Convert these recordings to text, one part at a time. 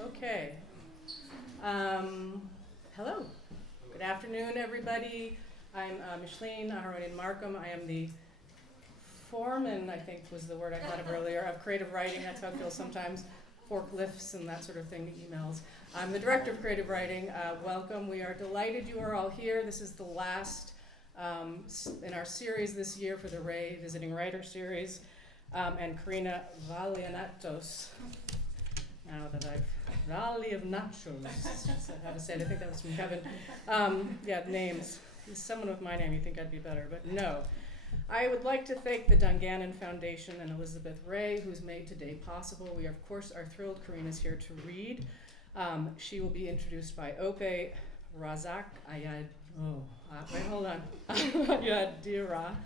Okay. Hello. Good afternoon, everybody. I'm Micheline Aharonin Markham. I am the foreman, I think was the word I thought of earlier, of creative writing. That's how it feels sometimes. Forklifts and that sort of thing, emails. I'm the director of creative writing. Welcome. We are delighted you are all here. This is the last in our series this year for the Ray Visiting Writer Series. And Corinna Vallianatos. Now that I've Valley of Nachos, I have to say it. I think that was from Kevin. Yeah, names. Someone with my name, you think I'd be better, but no. I would like to thank the Dungannon Foundation and Elizabeth Ray, who's made today possible. We, of course, are thrilled Corinna's here to read. She will be introduced by Ope Razak Ayad. Wait, hold on. Ayadira.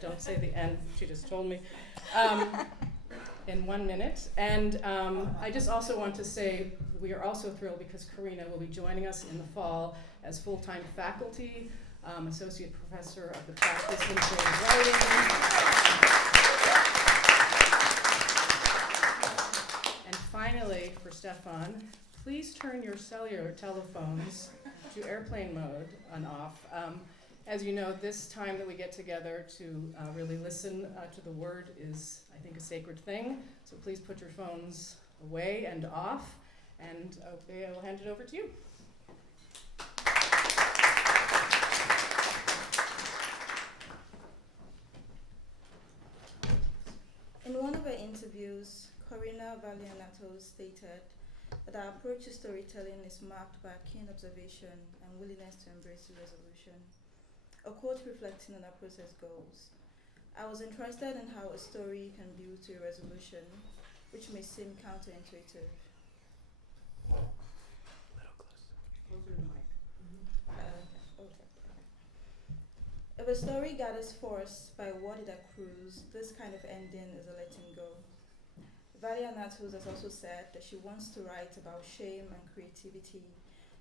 Don't say the N, she just told me. In 1 minute. And I just also want to say we are also thrilled because Corinna will be joining us in the fall as full-time faculty, associate professor of the practice in creative writing. And finally, for Stefan, please turn your cellular telephones to airplane mode on off. As you know, this time that we get together to really listen to the word is, I think, a sacred thing. So please put your phones away and off. And I will hand it over to you. In one of her interviews, Corinna Vallianatos stated that our approach to storytelling is marked by keen observation and willingness to embrace the resolution. A quote reflecting on our process goes, "I was interested in how a story can build to a resolution, which may seem counterintuitive." Little closer to the mic. Okay. If a story gathers force by what it accrues, this kind of ending is a letting go. Vallianatos has also said that she wants to write about shame and creativity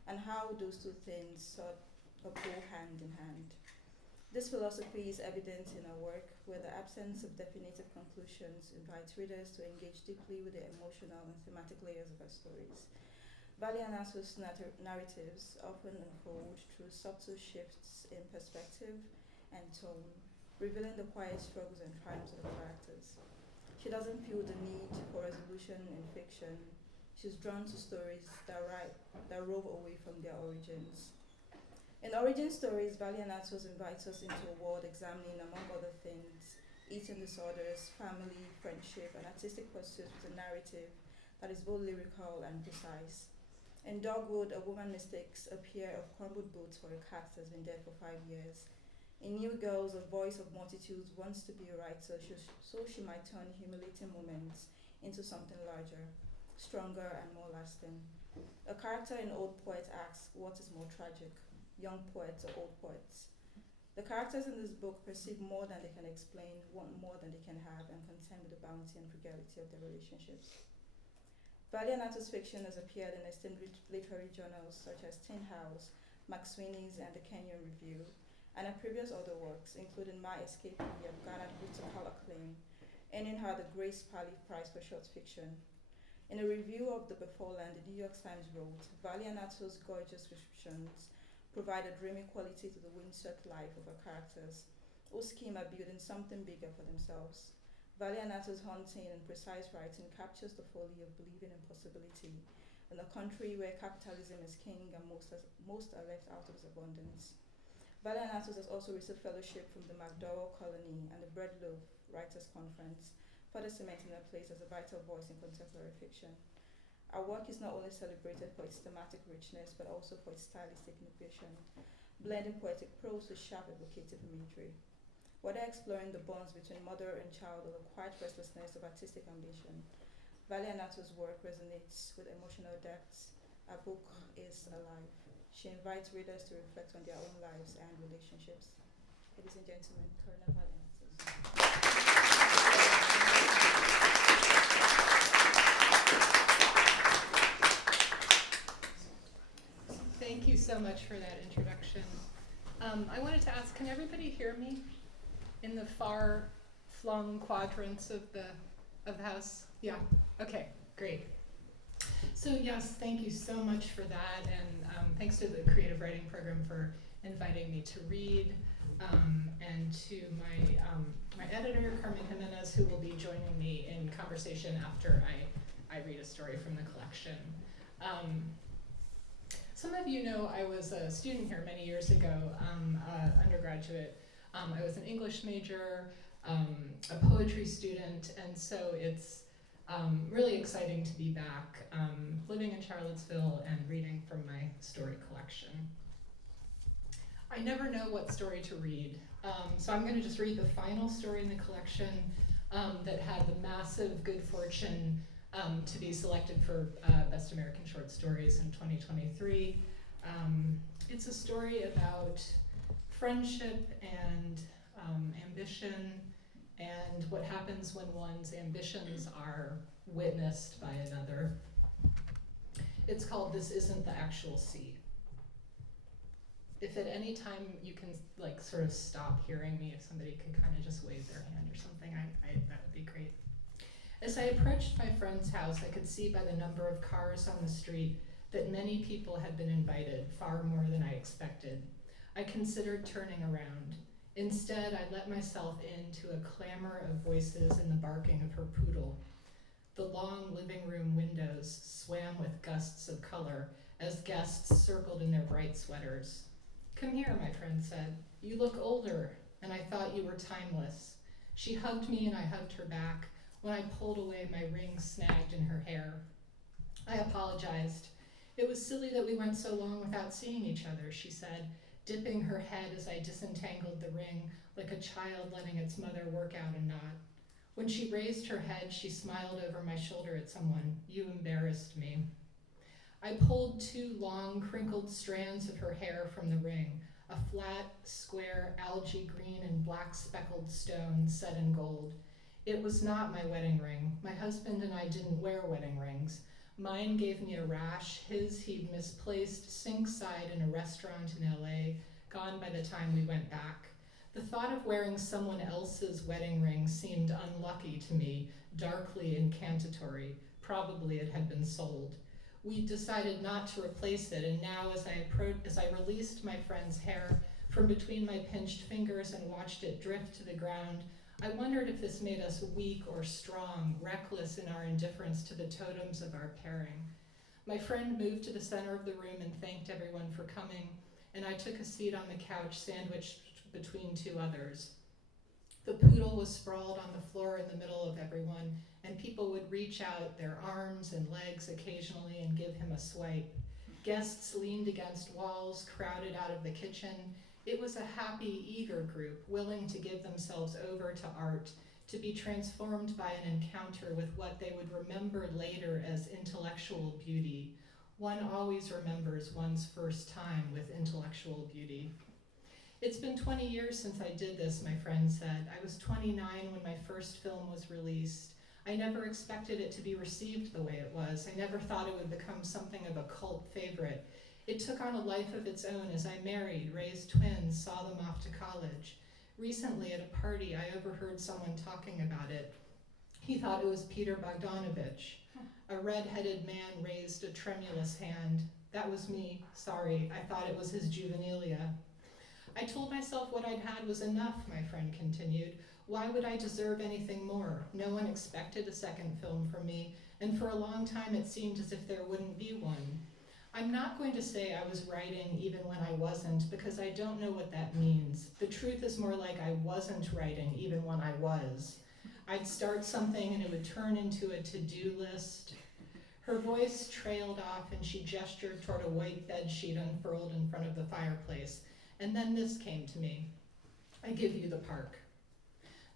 and how those two things sort of go hand in hand. This philosophy is evident in her work, where the absence of definitive conclusions invites readers to engage deeply with the emotional and thematic layers of her stories. Vallianatos' narratives often unfold through subtle shifts in perspective and tone, revealing the quiet struggles and triumphs of the characters. She doesn't feel the need for resolution in fiction. She's drawn to stories that rove away from their origins. In origin stories, Vallianatos invites us into a world examining, among other things, eating disorders, family, friendship, and artistic pursuits with a narrative that is both lyrical and precise. In Dogwood, a woman mistakes a pair of crumbled boots for a cat that's been dead for 5 years. In New Girls, a voice of multitudes wants to be a writer, so she might turn humiliating moments into something larger, stronger, and more lasting. A character in Old Poet asks, what is more tragic? Young poets or old poets. The characters in this book perceive more than they can explain, want more than they can have, and contend with the bounty and frugality of their relationships. Vallianatos' fiction has appeared in esteemed literary journals such as Tin House, McSweeney's, and the Kenyon Review, and her previous other works, including My Escapee, have garnered critical acclaim, earning her the Grace Paley Prize for Short Fiction. In a review of The Beforeland, the New York Times wrote, Vallianatos' gorgeous descriptions provide a dreamy quality to the windswept life of her characters, whose scheme are building something bigger for themselves. Vallianatos' haunting and precise writing captures the folly of believing in possibility in a country where capitalism is king and most are left out of its abundance. Vallianatos has also received fellowship from the MacDowell Colony and the Breadloaf Writers' Conference, further cementing her place as a vital voice in contemporary fiction. Our work is not only celebrated for its thematic richness, but also for its stylistic innovation, blending poetic prose with sharp evocative imagery. Whether exploring the bonds between mother and child or the quiet restlessness of artistic ambition, Vallianatos' work resonates with emotional depths. Our book is alive. She invites readers to reflect on their own lives and relationships. Ladies and gentlemen, Corinna Vallianatos. Thank you so much for that introduction. I wanted to ask, can everybody hear me in the far-flung quadrants of the house? Yeah, okay, great. So yes, thank you so much for that, and thanks to the creative writing program for inviting me to read, and to my editor, Carmen Giménez, who will be joining me in conversation after I read a story from the collection. Some of you know I was a student here many years ago, undergraduate. I was an English major, a poetry student, and so it's really exciting to be back, living in Charlottesville and reading from my story collection. I never know what story to read, so I'm going to just read the final story in the collection that had the massive good fortune to be selected for Best American Short Stories in 2023. It's a story about friendship and ambition, and what happens when one's ambitions are witnessed by another. It's called This Isn't the Actual Sea. If at any time you can sort of stop hearing me, if somebody could kind of just wave their hand or something, that would be great. As I approached my friend's house, I could see by the number of cars on the street that many people had been invited, far more than I expected. I considered turning around. Instead, I let myself into a clamor of voices and the barking of her poodle. The long living room windows swam with gusts of color as guests circled in their bright sweaters. "Come here," my friend said. "You look older, and I thought you were timeless." She hugged me and I hugged her back. When I pulled away, my ring snagged in her hair. I apologized. "It was silly that we went so long without seeing each other," she said, dipping her head as I disentangled the ring like a child letting its mother work out a knot. When she raised her head, she smiled over my shoulder at someone. "You embarrassed me." I pulled 2 long, crinkled strands of her hair from the ring, a flat, square, algae green and black speckled stone set in gold. It was not my wedding ring. My husband and I didn't wear wedding rings. Mine gave me a rash. His he'd misplaced sink side in a restaurant in LA, gone by the time we went back. The thought of wearing someone else's wedding ring seemed unlucky to me, darkly incantatory. Probably it had been sold. We decided not to replace it, and now as I released my friend's hair from between my pinched fingers and watched it drift to the ground, I wondered if this made us weak or strong, reckless in our indifference to the totems of our pairing. My friend moved to the center of the room and thanked everyone for coming, and I took a seat on the couch sandwiched between 2 others. The poodle was sprawled on the floor in the middle of everyone, and people would reach out their arms and legs occasionally and give him a swipe. Guests leaned against walls, crowded out of the kitchen. It was a happy, eager group, willing to give themselves over to art, to be transformed by an encounter with what they would remember later as intellectual beauty. One always remembers one's first time with intellectual beauty. "It's been 20 years since I did this," my friend said. "I was 29 when my first film was released. I never expected it to be received the way it was. I never thought it would become something of a cult favorite. It took on a life of its own as I married, raised twins, saw them off to college. Recently at a party, I overheard someone talking about it. He thought it was Peter Bogdanovich. A red-headed man raised a tremulous hand. That was me. Sorry, I thought it was his juvenilia. I told myself what I'd had was enough," my friend continued. "Why would I deserve anything more? No one expected a second film from me, and for a long time it seemed as if there wouldn't be one. I'm not going to say I was writing even when I wasn't, because I don't know what that means. The truth is more like I wasn't writing even when I was. I'd start something and it would turn into a to-do list." Her voice trailed off and she gestured toward a white bedsheet unfurled in front of the fireplace. "And then this came to me. I give you the park."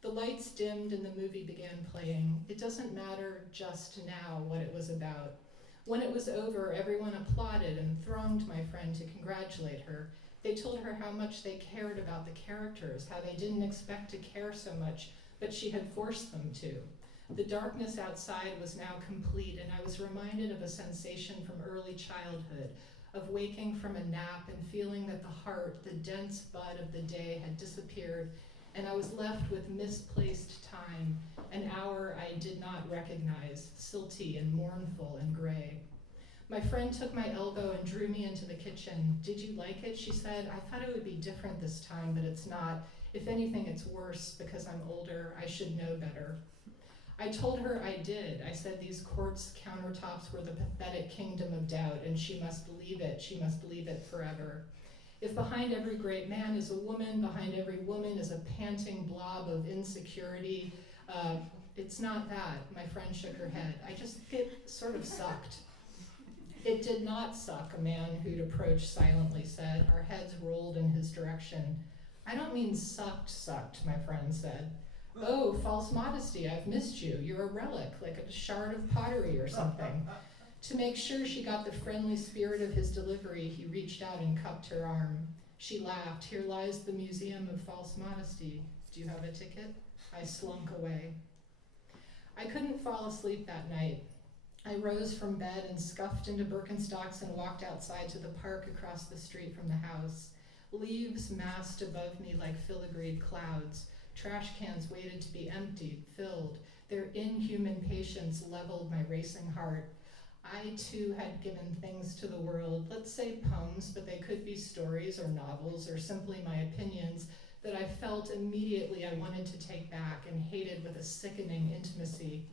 The lights dimmed and the movie began playing. It doesn't matter just now what it was about. When it was over, everyone applauded and thronged my friend to congratulate her. They told her how much they cared about the characters, how they didn't expect to care so much, but she had forced them to. The darkness outside was now complete, and I was reminded of a sensation from early childhood, of waking from a nap and feeling that the heart, the dense bud of the day, had disappeared, and I was left with misplaced time, an hour I did not recognize, silty and mournful and gray. My friend took my elbow and drew me into the kitchen. Did you like it? She said. I thought it would be different this time, but it's not. If anything, it's worse because I'm older. I should know better. I told her I did. I said these quartz countertops were the pathetic kingdom of doubt, and she must believe it. She must believe it forever. If behind every great man is a woman, behind every woman is a panting blob of insecurity, it's not that. My friend shook her head. It sort of sucked. It did not suck, a man who'd approached silently said. Our heads rolled in his direction. I don't mean sucked, my friend said. Oh, false modesty, I've missed you. You're a relic, like a shard of pottery or something. To make sure she got the friendly spirit of his delivery, he reached out and cupped her arm. She laughed. Here lies the Museum of False Modesty. Do you have a ticket? I slunk away. I couldn't fall asleep that night. I rose from bed and scuffed into Birkenstocks and walked outside to the park across the street from the house. Leaves massed above me like filigreed clouds. Trash cans waited to be emptied, filled. Their inhuman patience leveled my racing heart. I too had given things to the world, let's say poems, but they could be stories or novels or simply my opinions that I felt immediately I wanted to take back and hated with a sickening intimacy.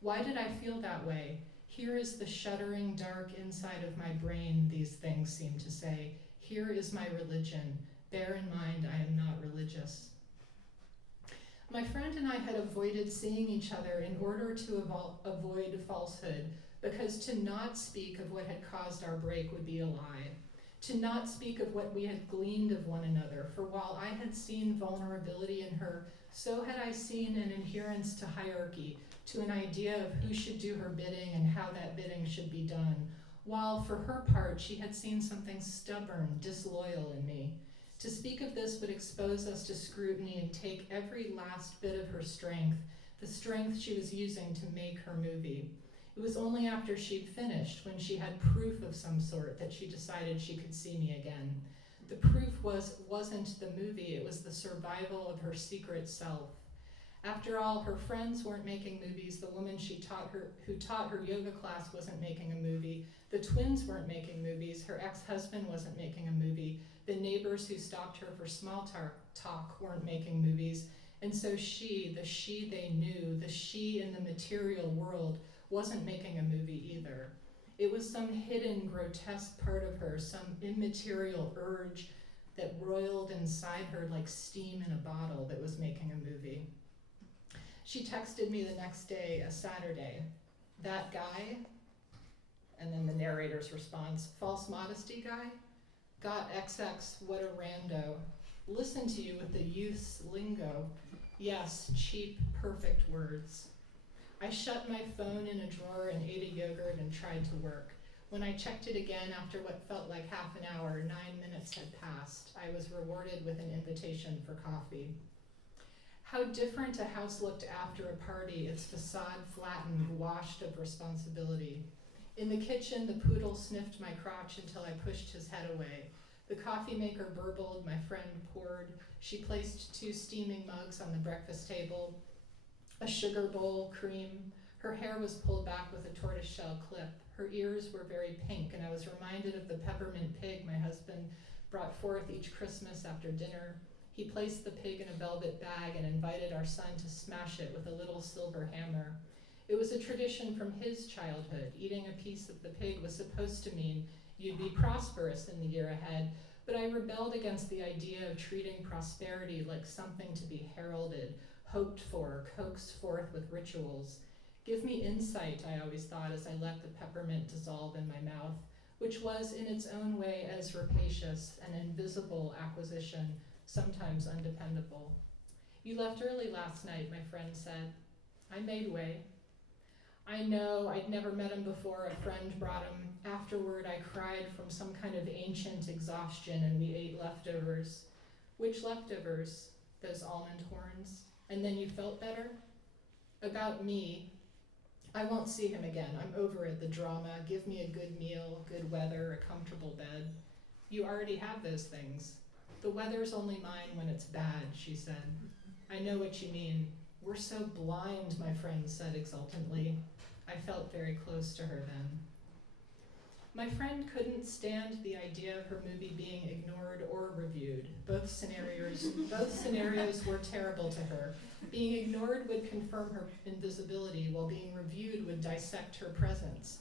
Why did I feel that way? Here is the shuddering dark inside of my brain, these things seem to say. Here is my religion. Bear in mind I am not religious. My friend and I had avoided seeing each other in order to avoid falsehood, because to not speak of what had caused our break would be a lie. To not speak of what we had gleaned of one another, for while I had seen vulnerability in her, so had I seen an adherence to hierarchy, to an idea of who should do her bidding and how that bidding should be done, while for her part she had seen something stubborn, disloyal in me. To speak of this would expose us to scrutiny and take every last bit of her strength, the strength she was using to make her movie. It was only after she'd finished, when she had proof of some sort, that she decided she could see me again. The proof wasn't the movie, it was the survival of her secret self. After all, her friends weren't making movies, the woman who taught her yoga class wasn't making a movie, the twins weren't making movies, her ex-husband wasn't making a movie, the neighbors who stopped her for small talk weren't making movies, and so the she they knew, the she in the material world, wasn't making a movie either. It was some hidden, grotesque part of her, some immaterial urge that roiled inside her like steam in a bottle that was making a movie. She texted me the next day, a Saturday. That guy, and then the narrator's response, false modesty guy? Got XX, what a rando. Listen to you with the youth's lingo. Yes, cheap, perfect words. I shut my phone in a drawer and ate a yogurt and tried to work. When I checked it again after what felt like half an hour, 9 minutes had passed. I was rewarded with an invitation for coffee. How different a house looked after a party, its facade flattened, washed of responsibility. In the kitchen, the poodle sniffed my crotch until I pushed his head away. The coffee maker burbled, my friend poured. She placed 2 steaming mugs on the breakfast table, a sugar bowl, cream. Her hair was pulled back with a tortoiseshell clip. Her ears were very pink, and I was reminded of the peppermint pig my husband brought forth each Christmas after dinner. He placed the pig in a velvet bag and invited our son to smash it with a little silver hammer. It was a tradition from his childhood. Eating a piece of the pig was supposed to mean you'd be prosperous in the year ahead, but I rebelled against the idea of treating prosperity like something to be heralded, hoped for, coaxed forth with rituals. Give me insight, I always thought as I let the peppermint dissolve in my mouth, which was in its own way as rapacious, an invisible acquisition, sometimes undependable. You left early last night, my friend said. I made way. I know, I'd never met him before, a friend brought him. Afterward, I cried from some kind of ancient exhaustion and we ate leftovers. Which leftovers? Those almond horns. And then you felt better? About me. I won't see him again. I'm over it, the drama. Give me a good meal, good weather, a comfortable bed. You already have those things. The weather's only mine when it's bad, she said. I know what you mean. We're so blind, my friend said exultantly. I felt very close to her then. My friend couldn't stand the idea of her movie being ignored or reviewed. Both scenarios were terrible to her. Being ignored would confirm her invisibility, while being reviewed would dissect her presence.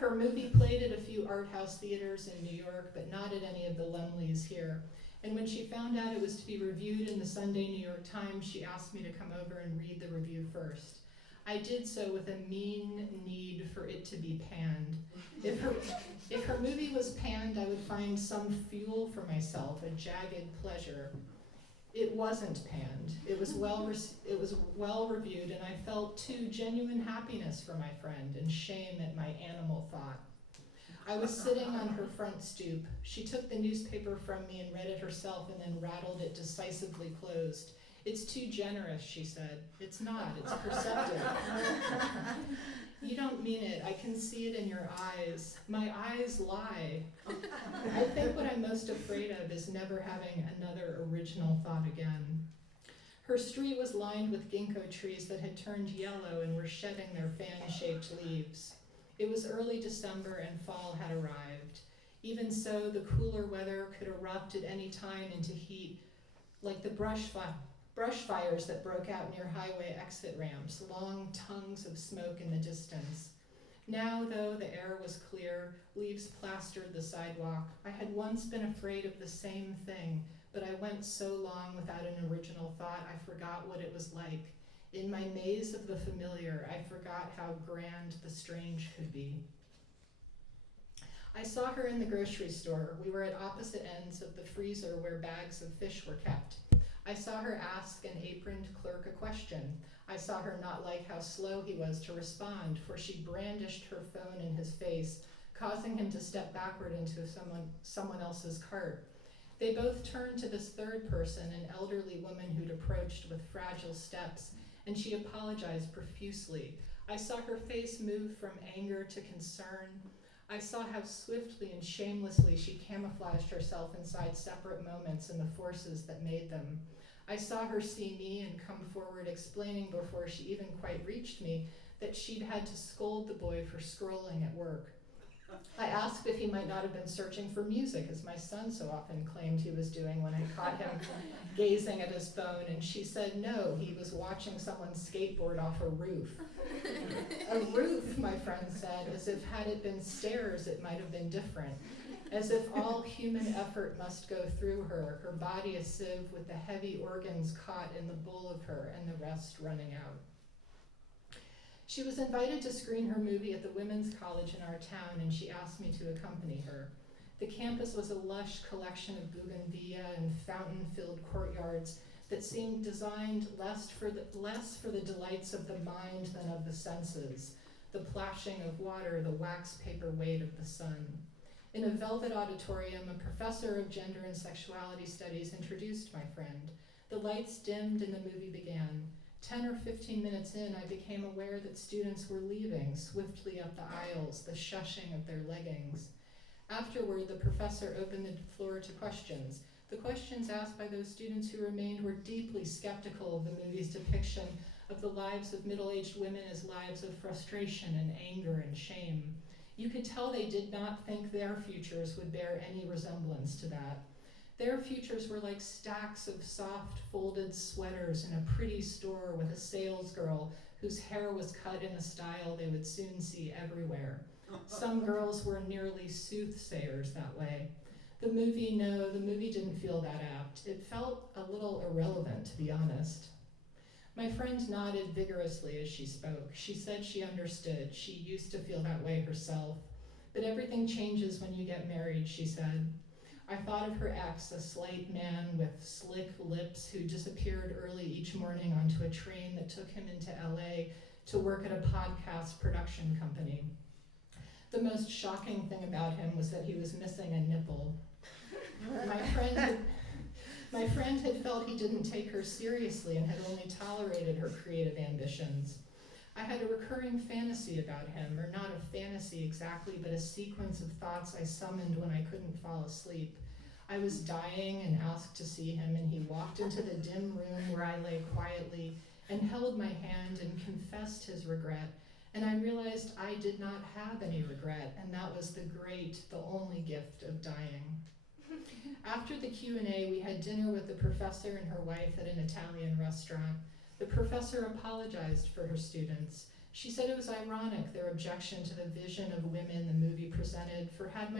Her movie played at a few art house theaters in New York, but not at any of the Lumleys here. And when she found out it was to be reviewed in the Sunday New York Times, she asked me to come over and read the review first. I did so with a mean need for it to be panned. If her movie was panned, I would find some fuel for myself, a jagged pleasure. It wasn't panned. It was well reviewed, and I felt too genuine happiness for my friend and shame at my animal thought. I was sitting on her front stoop. She took the newspaper from me and read it herself and then rattled it decisively closed. It's too generous, she said. It's not, it's perceptive. You don't mean it. I can see it in your eyes. My eyes lie. I think what I'm most afraid of is never having another original thought again. Her street was lined with ginkgo trees that had turned yellow and were shedding their fan-shaped leaves. It was early December and fall had arrived. Even so, the cooler weather could erupt at any time into heat, like the brush fires that broke out near highway exit ramps, long tongues of smoke in the distance. Now, though, the air was clear, leaves plastered the sidewalk. I had once been afraid of the same thing, but I went so long without an original thought, I forgot what it was like. In my maze of the familiar, I forgot how grand the strange could be. I saw her in the grocery store. We were at opposite ends of the freezer where bags of fish were kept. I saw her ask an aproned clerk a question. I saw her not like how slow he was to respond, for she brandished her phone in his face, causing him to step backward into someone else's cart. They both turned to this third person, an elderly woman who'd approached with fragile steps, and she apologized profusely. I saw her face move from anger to concern. I saw how swiftly and shamelessly she camouflaged herself inside separate moments and the forces that made them. I saw her see me and come forward explaining before she even quite reached me that she'd had to scold the boy for scrolling at work. I asked if he might not have been searching for music, as my son so often claimed he was doing when I caught him gazing at his phone, and she said no, he was watching someone skateboard off a roof. A roof, my friend said, as if had it been stairs, it might have been different. As if all human effort must go through her, her body a sieve with the heavy organs caught in the bowl of her and the rest running out. She was invited to screen her movie at the women's college in our town, and she asked me to accompany her. The campus was a lush collection of bougainvillea and fountain-filled courtyards that seemed designed less for the delights of the mind than of the senses, the plashing of water, the wax paper weight of the sun. In a velvet auditorium, a professor of gender and sexuality studies introduced my friend. The lights dimmed and the movie began. 10 or 15 minutes in, I became aware that students were leaving swiftly up the aisles, the shushing of their leggings. Afterward, the professor opened the floor to questions. The questions asked by those students who remained were deeply skeptical of the movie's depiction of the lives of middle-aged women as lives of frustration and anger and shame. You could tell they did not think their futures would bear any resemblance to that. Their futures were like stacks of soft folded sweaters in a pretty store with a salesgirl whose hair was cut in a style they would soon see everywhere. Some girls were nearly soothsayers that way. The movie didn't feel that apt. It felt a little irrelevant, to be honest. My friend nodded vigorously as she spoke. She said she understood. She used to feel that way herself. But everything changes when you get married, she said. I thought of her ex, a slight man with slick lips who disappeared early each morning onto a train that took him into LA to work at a podcast production company. The most shocking thing about him was that he was missing a nipple. My friend had felt he didn't take her seriously and had only tolerated her creative ambitions. I had a recurring fantasy about him, or not a fantasy exactly, but a sequence of thoughts I summoned when I couldn't fall asleep. I was dying and asked to see him, and he walked into the dim room where I lay quietly and held my hand and confessed his regret, And I realized I did not have any regret, and that was the only gift of dying. After the Q&A, we had dinner with the professor and her wife at an Italian restaurant. The professor apologized for her students. She said it was ironic, their objection to the vision of women the movie presented, for had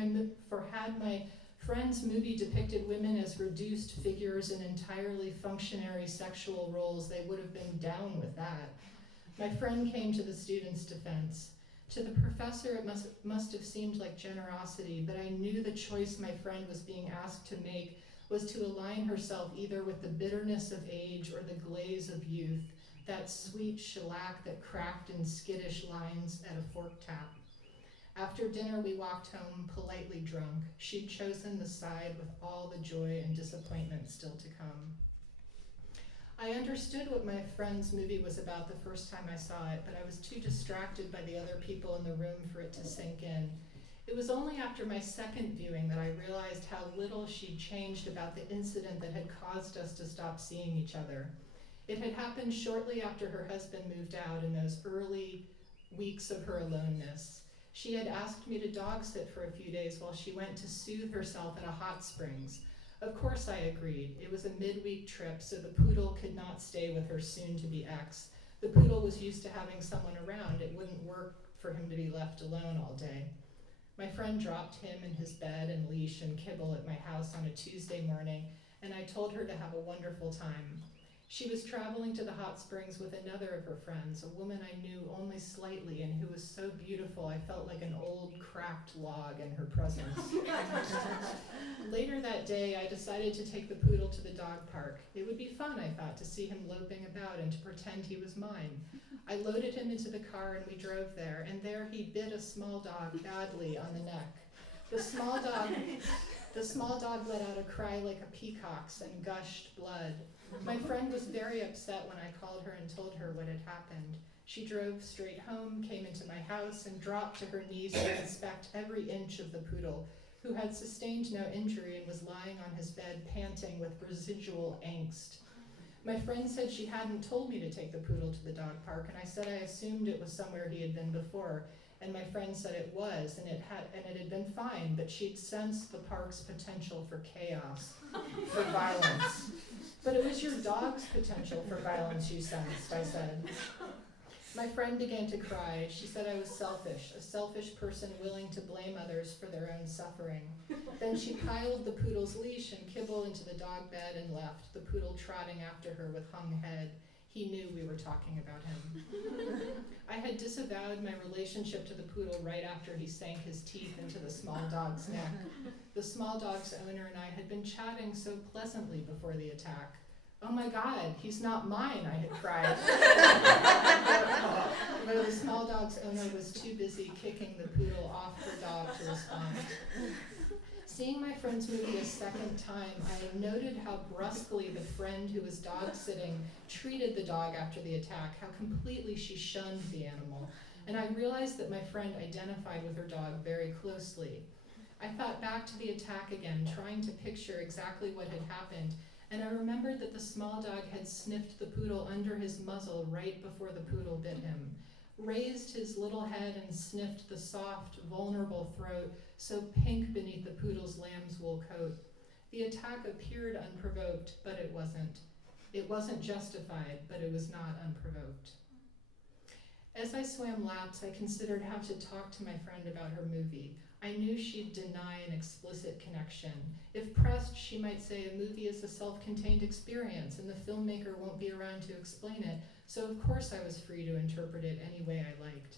my friend's movie depicted women as reduced figures in entirely functionary sexual roles, they would have been down with that. My friend came to the student's defense. To the professor, it must have seemed like generosity, but I knew the choice my friend was being asked to make was to align herself either with the bitterness of age or the glaze of youth, that sweet shellac that cracked in skittish lines at a fork tap. After dinner, we walked home, politely drunk. She'd chosen the side with all the joy and disappointment still to come. I understood what my friend's movie was about the first time I saw it, but I was too distracted by the other people in the room for it to sink in. It was only after my second viewing that I realized how little she'd changed about the incident that had caused us to stop seeing each other. It had happened shortly after her husband moved out in those early weeks of her aloneness. She had asked me to dog sit for a few days while she went to soothe herself at a hot springs. Of course I agreed. It was a midweek trip, so the poodle could not stay with her soon-to-be ex. The poodle was used to having someone around. It wouldn't work for him to be left alone all day. My friend dropped him in his bed and leash and kibble at my house on a Tuesday morning, and I told her to have a wonderful time. She was traveling to the hot springs with another of her friends, a woman I knew only slightly and who was so beautiful I felt like an old cracked log in her presence. Later that day, I decided to take the poodle to the dog park. It would be fun, I thought, to see him loping about and to pretend he was mine. I loaded him into the car and we drove there, and there he bit a small dog badly on the neck. The small dog let out a cry like a peacock's and gushed blood. My friend was very upset when I called her and told her what had happened. She drove straight home, came into my house, and dropped to her knees to inspect every inch of the poodle, who had sustained no injury and was lying on his bed panting with residual angst. My friend said she hadn't told me to take the poodle to the dog park, and I said I assumed it was somewhere he had been before, and my friend said it was, and it had been fine, but she'd sensed the park's potential for chaos, for violence. But it was your dog's potential for violence you sensed, I said. My friend began to cry. She said I was selfish, a selfish person willing to blame others for their own suffering. Then she piled the poodle's leash and kibble into the dog bed and left, the poodle trotting after her with hung head. He knew we were talking about him. I had disavowed my relationship to the poodle right after he sank his teeth into the small dog's neck. The small dog's owner and I had been chatting so pleasantly before the attack. Oh my God, he's not mine, I had cried. But the small dog's owner was too busy kicking the poodle off her dog to respond. Seeing my friend's movie a second time, I noted how brusquely the friend who was dog sitting treated the dog after the attack, how completely she shunned the animal. And I realized that my friend identified with her dog very closely. I thought back to the attack again, trying to picture exactly what had happened, and I remembered that the small dog had sniffed the poodle under his muzzle right before the poodle bit him, raised his little head and sniffed the soft, vulnerable throat so pink beneath the poodle's lamb's wool coat. The attack appeared unprovoked, but it wasn't. It wasn't justified, but it was not unprovoked. As I swam laps, I considered how to talk to my friend about her movie. I knew she'd deny an explicit connection. If pressed, she might say a movie is a self-contained experience and the filmmaker won't be around to explain it, so of course I was free to interpret it any way I liked.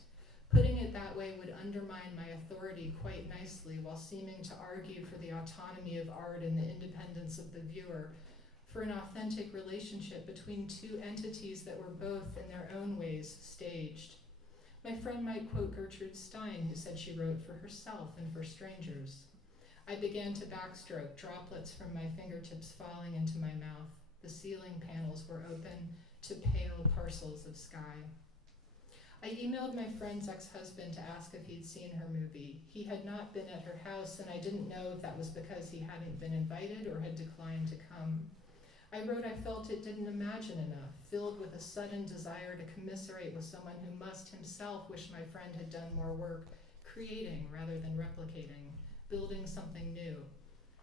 Putting it that way would undermine my authority quite nicely while seeming to argue for the autonomy of art and the independence of the viewer, for an authentic relationship between two entities that were both, in their own ways, staged. My friend might quote Gertrude Stein, who said she wrote for herself and for strangers. I began to backstroke, droplets from my fingertips falling into my mouth. The ceiling panels were open to pale parcels of sky. I emailed my friend's ex-husband to ask if he'd seen her movie. He had not been at her house, and I didn't know if that was because he hadn't been invited or had declined to come. I wrote I felt it didn't imagine enough, filled with a sudden desire to commiserate with someone who must himself wish my friend had done more work, creating rather than replicating, building something new.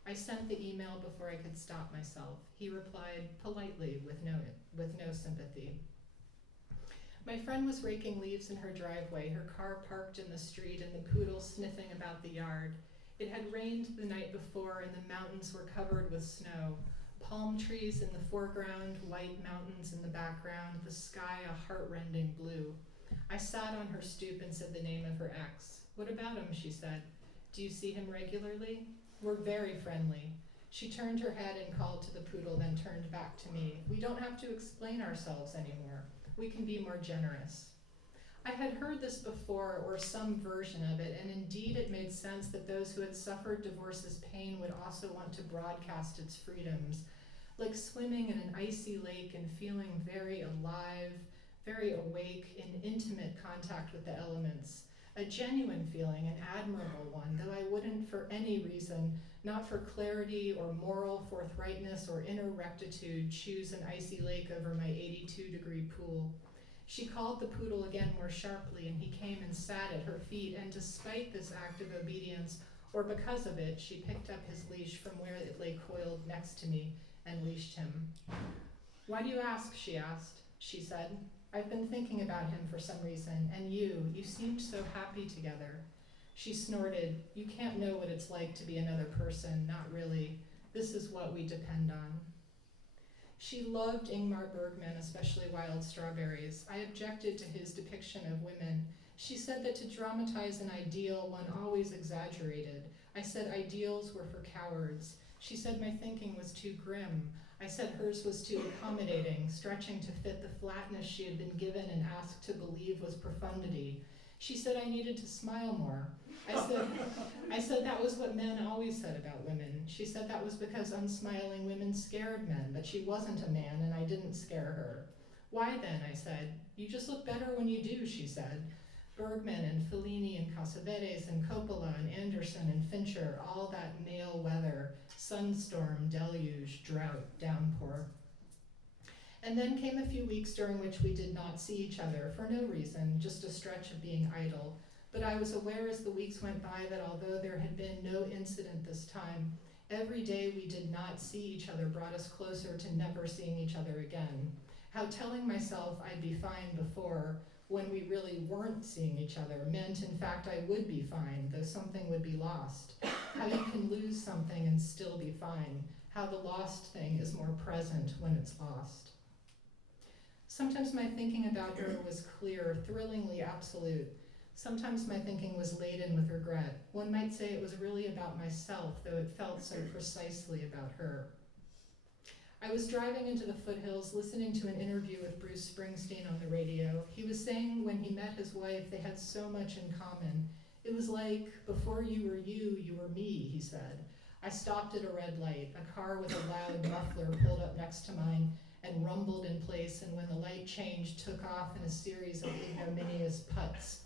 I sent the email before I could stop myself. He replied politely with no sympathy. My friend was raking leaves in her driveway, her car parked in the street and the poodle sniffing about the yard. It had rained the night before and the mountains were covered with snow. Palm trees in the foreground, white mountains in the background, the sky a heart-rending blue. I sat on her stoop and said the name of her ex. What about him, she said. Do you see him regularly? We're very friendly. She turned her head and called to the poodle, then turned back to me. We don't have to explain ourselves anymore. We can be more generous. I had heard this before, or some version of it, and indeed it made sense that those who had suffered divorce's pain would also want to broadcast its freedoms, like swimming in an icy lake and feeling very alive, very awake, in intimate contact with the elements. A genuine feeling, an admirable one, though I wouldn't for any reason, not for clarity or moral forthrightness or inner rectitude, choose an icy lake over my 82-degree pool. She called the poodle again more sharply, and he came and sat at her feet, and despite this act of obedience, or because of it, she picked up his leash from where it lay coiled next to me and leashed him. Why do you ask, she asked. She said, I've been thinking about him for some reason, and you seemed so happy together. She snorted, you can't know what it's like to be another person, not really. This is what we depend on. She loved Ingmar Bergman, especially Wild Strawberries. I objected to his depiction of women. She said that to dramatize an ideal, one always exaggerated. I said ideals were for cowards. She said my thinking was too grim. I said hers was too accommodating, stretching to fit the flatness she had been given and asked to believe was profundity. She said I needed to smile more. I said that was what men always said about women. She said that was because unsmiling women scared men, but she wasn't a man and I didn't scare her. Why then, I said. You just look better when you do, she said. Bergman and Fellini and Cassavetes and Coppola and Anderson and Fincher, all that male weather, sunstorm, deluge, drought, downpour. And then came a few weeks during which we did not see each other, for no reason, just a stretch of being idle. But I was aware as the weeks went by that although there had been no incident this time, every day we did not see each other brought us closer to never seeing each other again. How telling myself I'd be fine before, when we really weren't seeing each other, meant in fact I would be fine, though something would be lost. How you can lose something and still be fine. How the lost thing is more present when it's lost. Sometimes my thinking about her was clear, thrillingly absolute. Sometimes my thinking was laden with regret. One might say it was really about myself, though it felt so precisely about her. I was driving into the foothills, listening to an interview with Bruce Springsteen on the radio. He was saying when he met his wife, they had so much in common. It was like, before you were me, he said. I stopped at a red light. A car with a loud muffler pulled up next to mine and rumbled in place, and when the light changed, took off in a series of ignominious putts.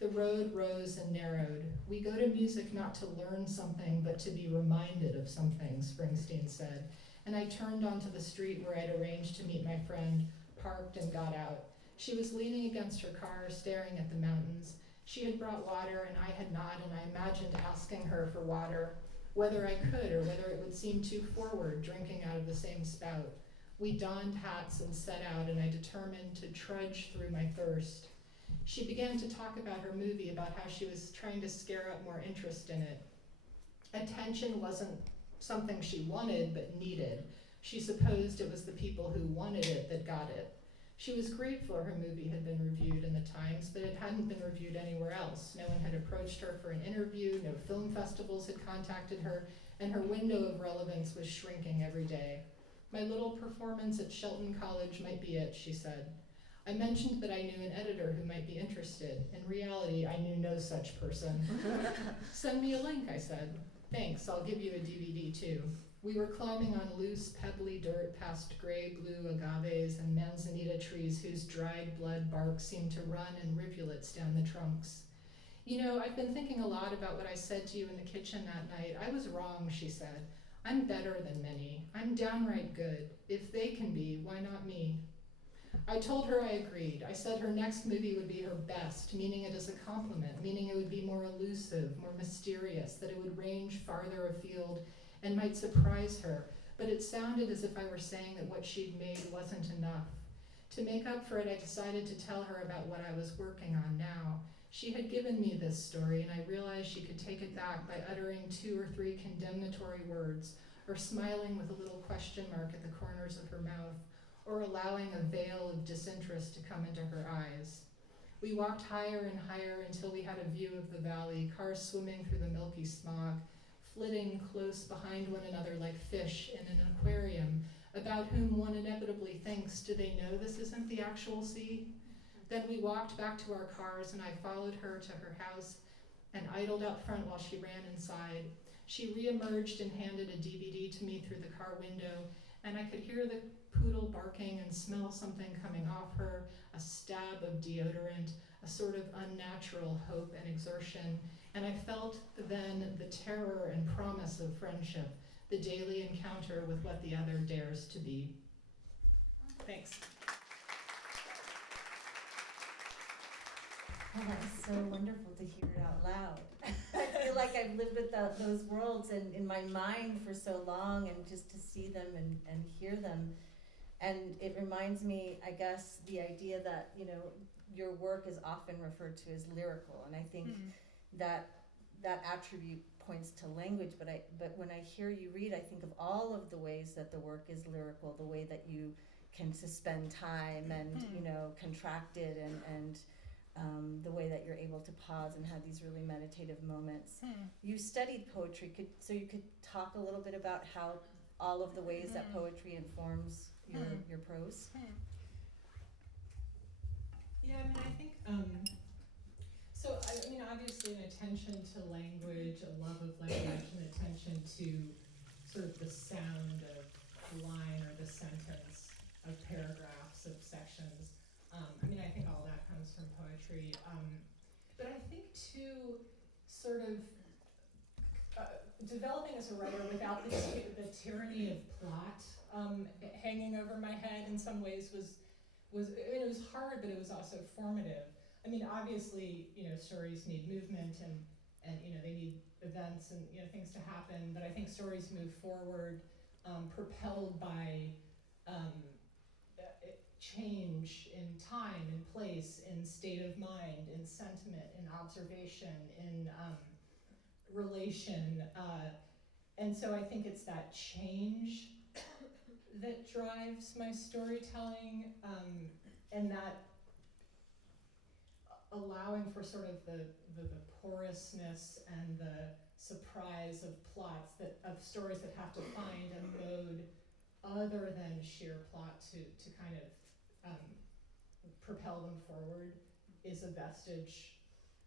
The road rose and narrowed. We go to music not to learn something, but to be reminded of something, Springsteen said. And I turned onto the street where I'd arranged to meet my friend, parked and got out. She was leaning against her car, staring at the mountains. She had brought water and I had not, and I imagined asking her for water, whether I could or whether it would seem too forward, drinking out of the same spout. We donned hats and set out, and I determined to trudge through my thirst. She began to talk about her movie, about how she was trying to scare up more interest in it. Attention wasn't something she wanted, but needed. She supposed it was the people who wanted it that got it. She was grateful her movie had been reviewed in the Times, but it hadn't been reviewed anywhere else. No one had approached her for an interview, no film festivals had contacted her, and her window of relevance was shrinking every day. My little performance at Shelton College might be it, she said. I mentioned that I knew an editor who might be interested. In reality, I knew no such person. Send me a link, I said. Thanks, I'll give you a DVD too. We were climbing on loose, pebbly dirt past gray-blue agaves and manzanita trees whose dried blood bark seemed to run in rivulets down the trunks. You know, I've been thinking a lot about what I said to you in the kitchen that night. I was wrong, she said. I'm better than many. I'm downright good. If they can be, why not me? I told her I agreed. I said her next movie would be her best, meaning it as a compliment, meaning it would be more elusive, more mysterious, that it would range farther afield and might surprise her. But it sounded as if I were saying that what she'd made wasn't enough. To make up for it, I decided to tell her about what I was working on now. She had given me this story, and I realized she could take it back by uttering 2 or 3 condemnatory words, or smiling with a little question mark at the corners of her mouth, or allowing a veil of disinterest to come into her eyes. We walked higher and higher until we had a view of the valley, cars swimming through the milky smog, flitting close behind one another like fish in an aquarium, about whom one inevitably thinks, do they know this isn't the actual sea? Then we walked back to our cars, and I followed her to her house and idled out front while she ran inside. She reemerged and handed a DVD to me through the car window, and I could hear the poodle barking and smell something coming off her, a stab of deodorant, a sort of unnatural hope and exertion, and I felt then the terror and promise of friendship, the daily encounter with what the other dares to be. Thanks. Oh, that's so wonderful to hear it out loud. I feel like I've lived with those worlds in my mind for so long, and just to see them and hear them. And it reminds me, I guess, the idea that, your work is often referred to as lyrical. And I think that attribute points to language, but when I hear you read, I think of all of the ways that the work is lyrical, the way that you can suspend time and, contract it and the way that you're able to pause and have these really meditative moments. You studied poetry, so you could talk a little bit about how all of the ways that poetry informs your prose? Yeah, I think, obviously an attention to language, a love of language, an attention to sort of the sound of line or the sentence of paragraphs, of sections. I think all that comes from poetry. But I think too, sort of developing as a writer without the tyranny of plot hanging over my head in some ways it was hard, but it was also formative. Obviously, stories need movement and they need events and things to happen, but I think stories move forward propelled by change in time, in place, in state of mind, in sentiment, in observation, in relation. And so I think it's that change that drives my storytelling, and that allowing for sort of the porousness and the surprise of plots, of stories that have to find a mode other than sheer plot to kind of propel them forward is a vestige,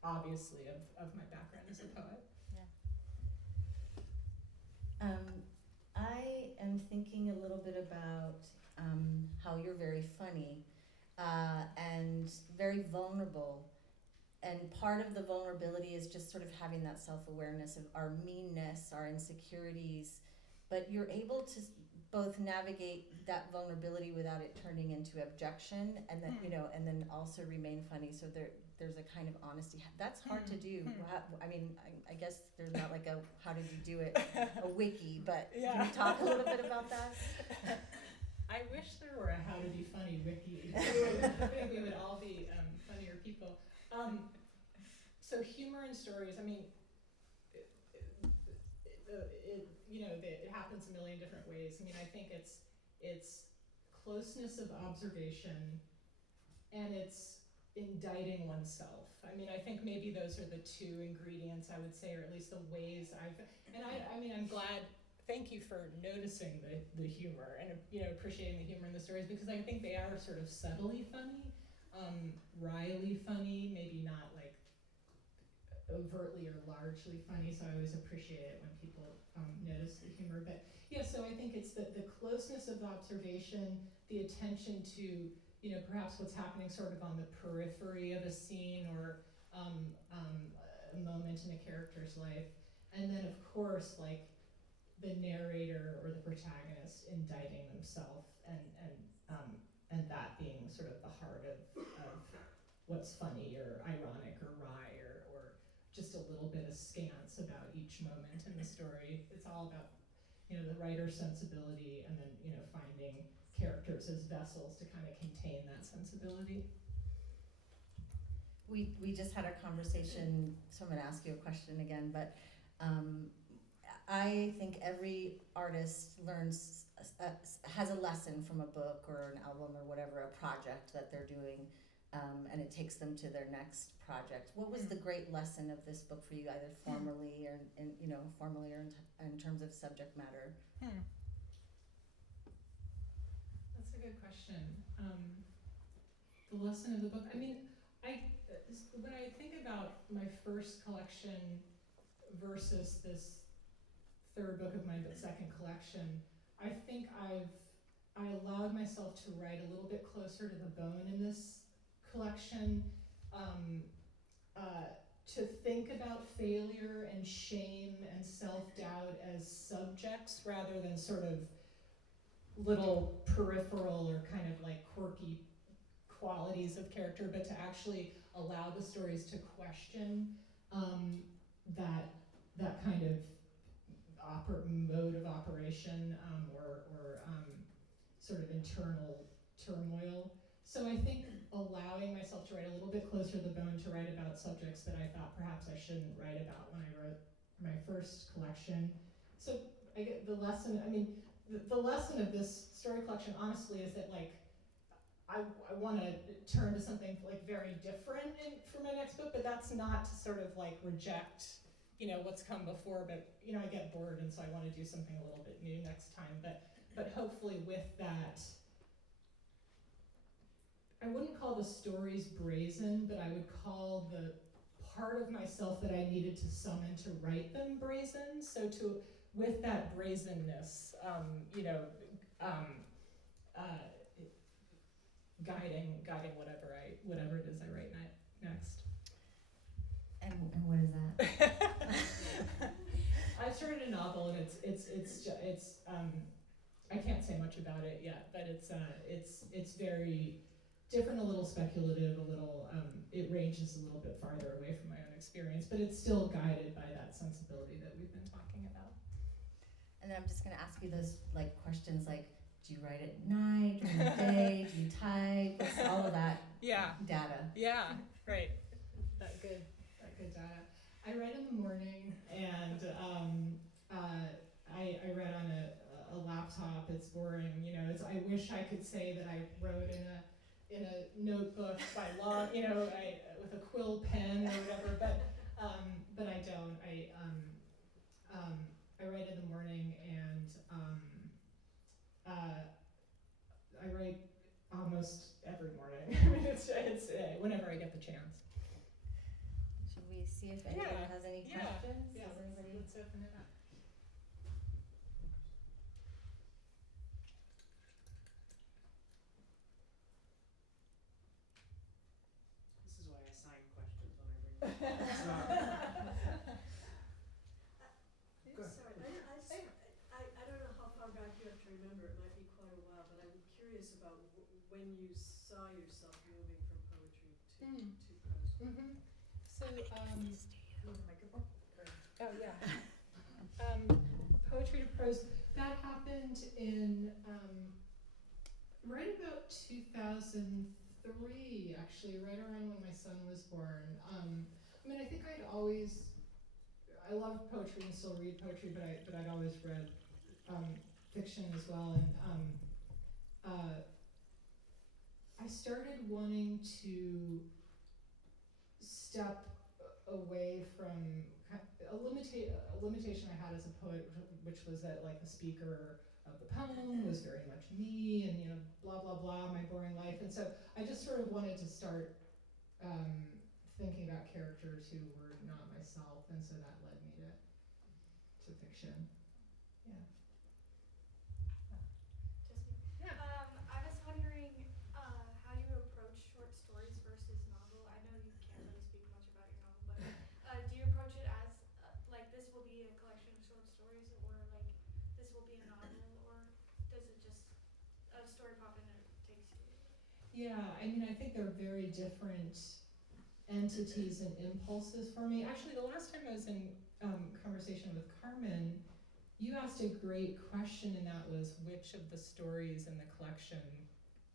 obviously, of my background as a poet. I am thinking a little bit about how you're very funny and very vulnerable. And part of the vulnerability is just sort of having that self-awareness of our meanness, our insecurities, but you're able to both navigate that vulnerability without it turning into abjection, and then and then also remain funny. So there's a kind of honesty. That's hard to do. I guess there's not like a how did you do it, a wiki, but can you talk a little bit about that? I wish there were a how to be funny wiki. I think we would all be funnier people. So humor in stories, it happens a million different ways. I think it's closeness of observation, and it's indicting oneself. I think maybe those are the two ingredients I would say, or at least the ways I'm glad. Thank you for noticing the humor and appreciating the humor in the stories, because I think they are sort of subtly funny, wryly funny, maybe not like overtly or largely funny. So I always appreciate it when people notice the humor. But yeah, so I think it's the closeness of observation, the attention to perhaps what's happening sort of on the periphery of a scene or a moment in a character's life, and then of course like the narrator or the protagonist indicting themselves and that being sort of the heart of what's funny or ironic or wry or just a little bit askance about each moment in the story. It's all about, the writer's sensibility and then, finding characters as vessels to kind of contain that sensibility. We just had a conversation, so I'm gonna ask you a question again, but I think every artist learns, has a lesson from a book or an album or whatever, a project that they're doing, and it takes them to their next project. What was the great lesson of this book for you, either formally or in terms of subject matter? That's a good question. The lesson of the book, when I think about my first collection versus this third book of my second collection, I think I allowed myself to write a little bit closer to the bone in this collection, to think about failure and shame and self-doubt as subjects rather than sort of little peripheral or kind of like quirky qualities of character, but to actually allow the stories to question that kind of mode of operation or sort of internal turmoil. So I think allowing myself to write a little bit closer to the bone, to write about subjects that I thought perhaps I shouldn't write about when I wrote my first collection. So I get the lesson, the lesson of this story collection, honestly, is that like, I want to turn to something like very different for my next book, but that's not to sort of like reject, what's come before, but I get bored, and so I want to do something a little bit new next time. But hopefully with that, I wouldn't call the stories brazen, but I would call the part of myself that I needed to summon to write them brazen. So with that brazenness, guiding whatever it is I write next. And what is that? I've started a novel, and it's I can't say much about it yet, but it's very different, a little speculative, a little it ranges a little bit farther away from my own experience, but it's still guided by that sensibility that we've been talking about. And then I'm just gonna ask you those questions like, do you write at night, during the day, do you type, all of that data? Yeah, right. That good data. I write in the morning, and I write on a laptop. It's boring, I wish I could say that I wrote in a notebook by law, with a quill pen or whatever, but I don't. I write in the morning, and I write almost every morning. It's whenever I get the chance. Should we see if anyone has any questions? Yeah. Does anybody? Let's open it up. This is why I sign questions when I bring them. It's not. Sorry, I don't know how far back you have to remember, it might be quite a while, but I'm curious about when you saw yourself moving from poetry to prose. Mm-hmm. So, microphone? oh yeah. Poetry to prose, that happened in right about 2003, actually, right around when my son was born. I think I love poetry and still read poetry, but I'd always read fiction as well, and I started wanting to step away from a limitation I had as a poet, which was that like the speaker of the poem was very much me, and blah blah blah, my boring life, and so I just sort of wanted to start thinking about characters who were not myself, and so that led me to fiction. Yeah. Jasmine? I was wondering how you approach short stories versus novel. I know you can't really speak much about your novel, but do you approach it as like this will be a collection of short stories, or like let a story pop in and it takes you. Yeah, I mean, I think they're very different entities and impulses for me. Actually, the last time I was in conversation with Carmen, you asked a great question, and that was which of the stories in the collection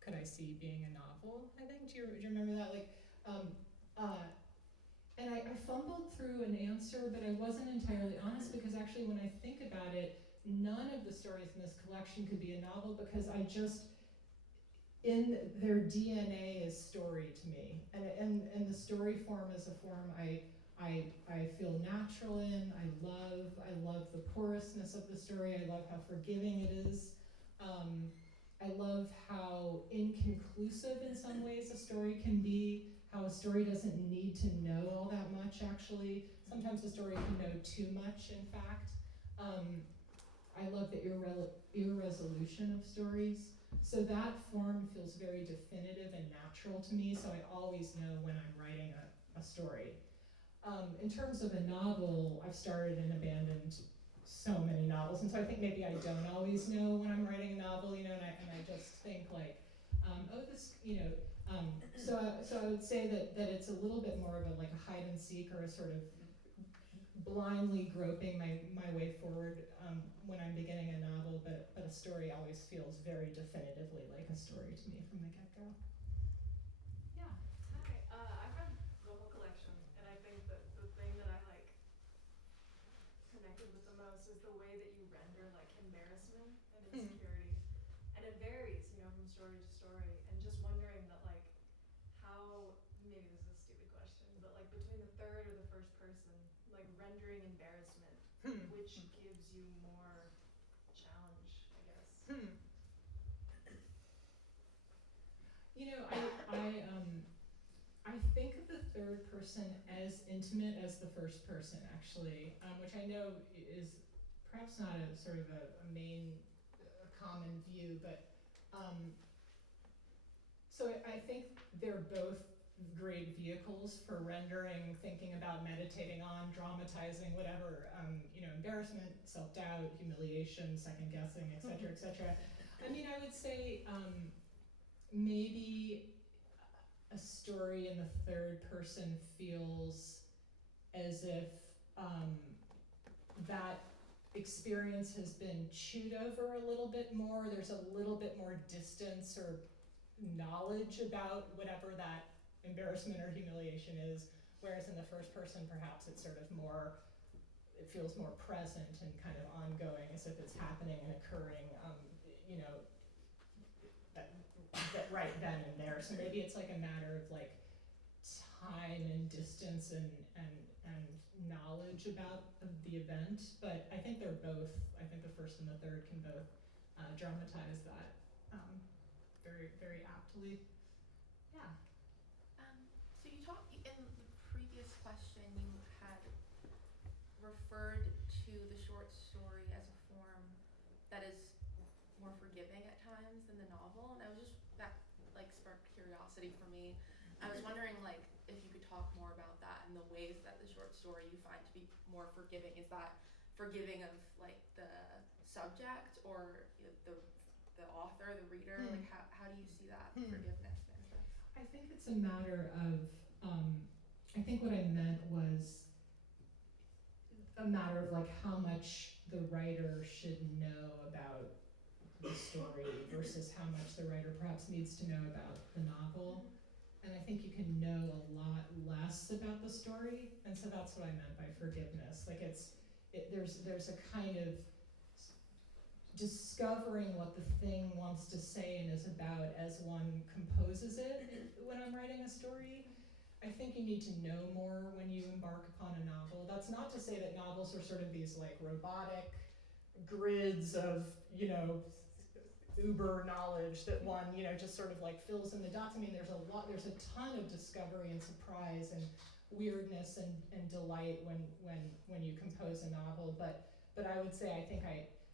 could I see being a novel? I think. Do you remember that? And I fumbled through an answer, but I wasn't entirely honest because actually, when I think about it, none of the stories in this collection could be a novel because I just in their DNA is story to me, and the story form is a form I feel natural in. I love the porousness of the story. I love how forgiving it is. I love how inconclusive in some ways a story can be. How a story doesn't need to know all that much. Actually, sometimes a story can know too much. In fact, I love the irresolution of stories. So that form feels very definitive and natural to me, so I always know when I'm writing a story. In terms of a novel, I've started and abandoned so many novels, and so I think maybe I don't always know when I'm writing a novel, and I just think like, so I would say that it's a little bit more of a like a hide and seek or a sort of blindly groping my way forward when I'm beginning a novel, but a story always feels very definitively like a story to me from the get-go. Yeah. Hi, I've read the whole collection, and I think that the thing that I connected with the most is the way that you render embarrassment and insecurity, and it varies, from story to story, and just wondering that how, maybe this is a stupid question, but between the third or the first person, rendering embarrassment, which gives you more challenge, I guess. I think of the third person as intimate as the first person, actually, which I know is perhaps not a sort of a common view, but so I think they're both great vehicles for rendering, thinking about, meditating on, dramatizing, whatever, embarrassment, self-doubt, humiliation, second-guessing, et cetera, et cetera. I mean, I would say maybe a story in the third person feels as if that experience has been chewed over a little bit more. There's a little bit more distance or knowledge about whatever that embarrassment or humiliation is, whereas in the first person, perhaps it's sort of more, it feels more present and kind of ongoing, as if it's happening and occurring, that right then and there. So maybe it's like a matter of time and distance and knowledge about the event, but I think they're both, I think the first and the third can both dramatize that very, very aptly. Yeah. So you talked, in the previous question, you had referred to the short story as a form that is more forgiving at times than the novel, and I was just, that sparked curiosity for me. I was wondering if you could talk more about that and the ways that the short story you find to be more forgiving. Is that forgiving of the subject or the author, the reader? How do you see that forgiveness manifest? I think it's a matter of, I think what I meant was a matter of how much the writer should know about the story versus how much the writer perhaps needs to know about the novel. And I think you can know a lot less about the story, and so that's what I meant by forgiveness. There's a kind of discovering what the thing wants to say and is about as one composes it when I'm writing a story. I think you need to know more when you embark upon a novel. That's not to say that novels are sort of these robotic grids of, uber knowledge that one, just sort of fills in the dots. I mean, there's a ton of discovery and surprise and weirdness and delight when you compose a novel. But I would say I think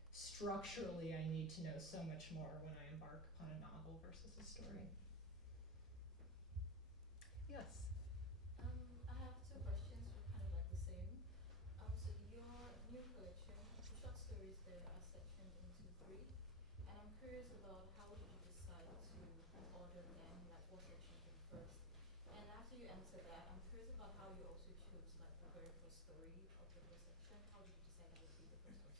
structurally I need to know so much more when I embark upon a novel versus a story. Yes. I have two questions, kind of the same. So your new collection, the short stories there are sectioned into three, and I'm curious about how did you harder than like what section came first. And after you answer that, I'm curious about how you also chose like the very first story of the first section. How did you decide that would be the first one?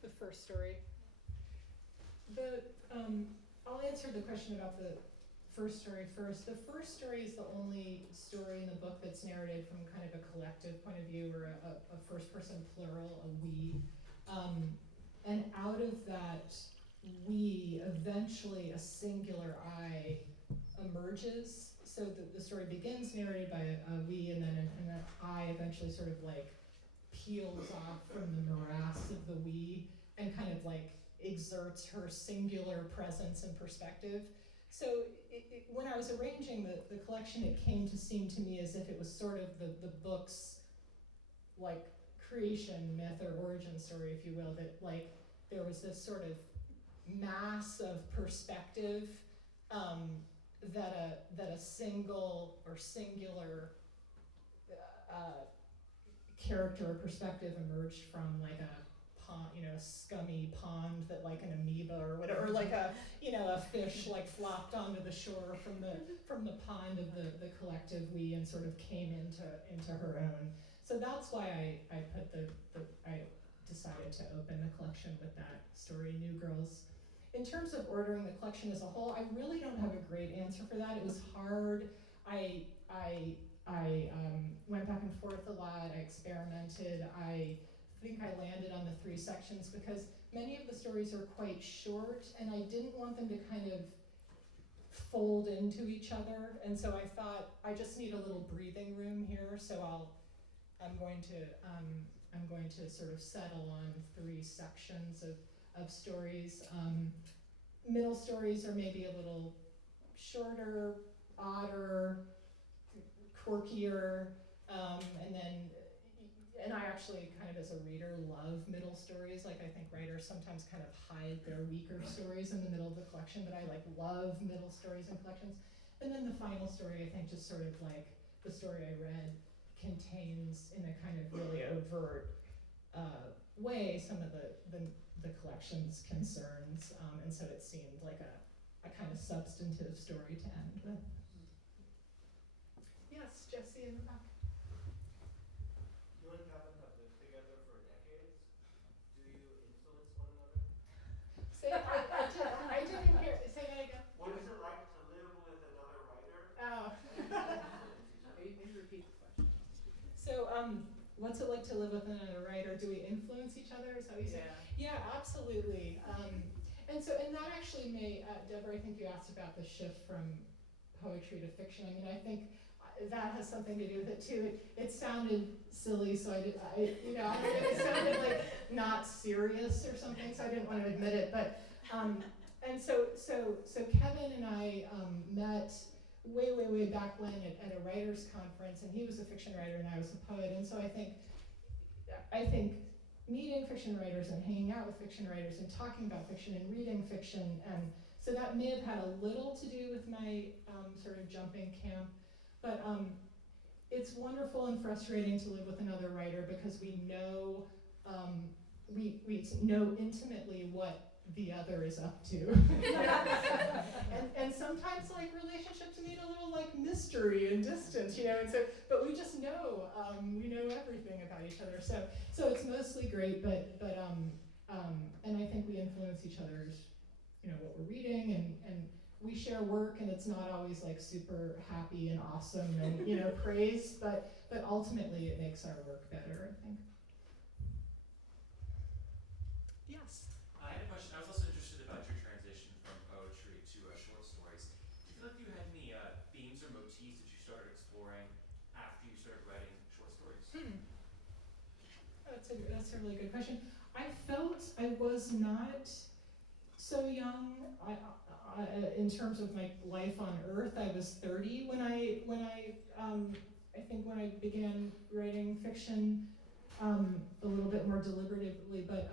The first story. I'll answer the question about the first story first. The first story is the only story in the book that's narrated from kind of a collective point of view, or a first person plural, a we. And out of that we, eventually a singular I emerges. So the story begins narrated by a we, and then an I eventually sort of like peels off from the morass of the we and kind of like exerts her singular presence and perspective. So when I was arranging the collection, it came to seem to me as if it was sort of the book's like creation myth or origin story, if you will, that like there was this sort of mass of perspective that a single or singular character or perspective emerged from, like a pond, a scummy pond that like an amoeba or whatever, or like a fish like flopped onto the shore from the pond of the collective we and sort of came into her own. So that's why I decided to open the collection with that story, New Girls. In terms of ordering the collection as a whole, I really don't have a great answer for that. It was hard. I went back and forth a lot. I experimented. I think I landed on the 3 sections because many of the stories are quite short, and I didn't want them to kind of fold into each other. And so I thought I just need a little breathing room here. So I'm going to sort of settle on 3 sections of stories. Middle stories are maybe a little shorter, odder, quirkier, and I actually kind of as a reader love middle stories. Like I think writers sometimes kind of hide their weaker stories in the middle of the collection, but I like love middle stories in collections. And then the final story, I think, just sort of like the story I read contains in a kind of really overt way some of the collection's concerns, and so it seemed like a kind of substantive story to end with. Yes, Jesse in the back. You and Kevin have lived together for decades. Do you influence one another? I didn't hear. Say that again. What is it like to live with another writer? Oh. Maybe repeat the question. So, what's it like to live with another writer? Do we influence each other? Is that what you said? Yeah, absolutely. And that actually may, Deborah, I think you asked about the shift from poetry to fiction. I mean, I think that has something to do with it too. It sounded silly, so it sounded like not serious or something, so I didn't want to admit it. But and so Kevin and I met way back when at a writers' conference, and he was a fiction writer and I was a poet, and so I think meeting fiction writers and hanging out with fiction writers and talking about fiction and reading fiction, and so that may have had a little to do with my sort of jumping camp. But it's wonderful and frustrating to live with another writer because we know we know intimately what the other is up to. and sometimes like relationships need a little like mystery and distance, and so but we just know we know everything about each other. So it's mostly great, but and I think we influence each other's what we're reading, and we share work, and it's not always like super happy and awesome and praise, but ultimately it makes our work better, I think. Yes. I had a question. I was also interested about your transition from poetry to short stories. Do you feel like you had any themes or motifs that you started exploring after you started writing short stories? That's a really good question. I felt I was not so young. In terms of my life on Earth, I was 30 when I think when I began writing fiction a little bit more deliberatively, but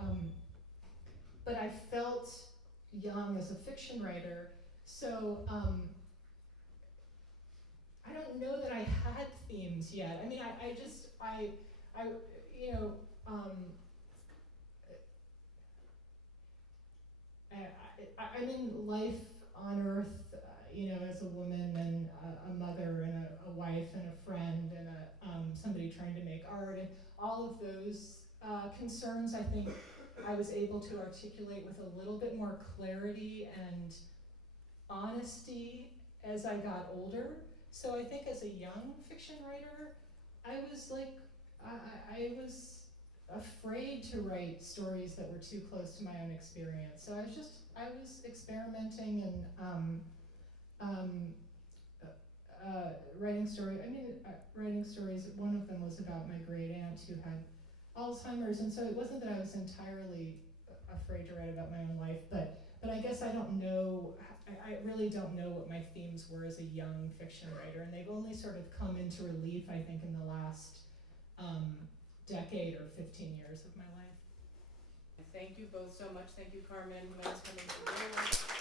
I felt young as a fiction writer. So I don't know that I had themes yet. I mean, I'm in life on Earth, as a woman and a mother and a wife and a friend and somebody trying to make art, and all of those concerns, I think I was able to articulate with a little bit more clarity and honesty as I got older. So I think as a young fiction writer, I was like, I was afraid to write stories that were too close to my own experience. So I was experimenting and writing stories. One of them was about my great aunt who had Alzheimer's, and so it wasn't that I was entirely afraid to write about my own life, but I guess I don't know, I really don't know what my themes were as a young fiction writer, and they've only sort of come into relief, I think, in the last decade or 15 years of my life. Thank you both so much. Thank you, Carmen Giménez, coming to the